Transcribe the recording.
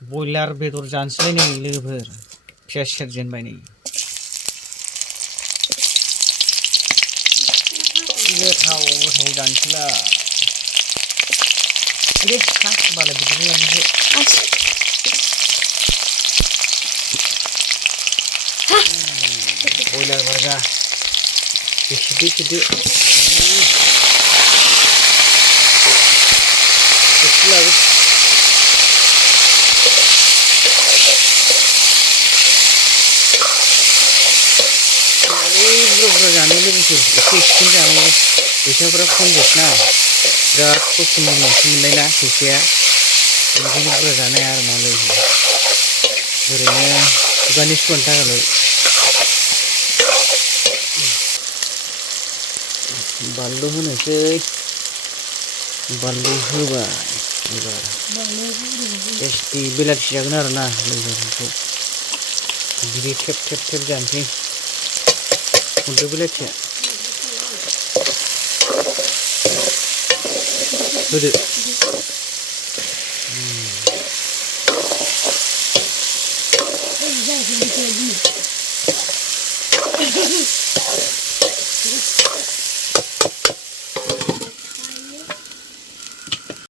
बयलार बेदर जानोसैलाय नै लोगोफोर पियास सेरजेनबाय नै गोथाव गोथाव जानोसैलाय दे खा होमबालाय बिदिनो लानोसै बयलार भाजा बेसे जानो लोगोफोर एसे जानांगौ फैसाफोरा खमजोबना बिराद खस्थ' मावनासो मोननाय ना फैसाया बेनिखायनो बुरजा जानो हाया आरोना लोगोफोर ओरैनो खुगानि सुखुनि थाखायल' बानलु होनोसै बानलु होबाय एबार टेस्टि बेलाथि जागोन आरोना लोगोफोरखौ बिदि थेब थेब थेब जानोसै हरदो बेलाथिया होदो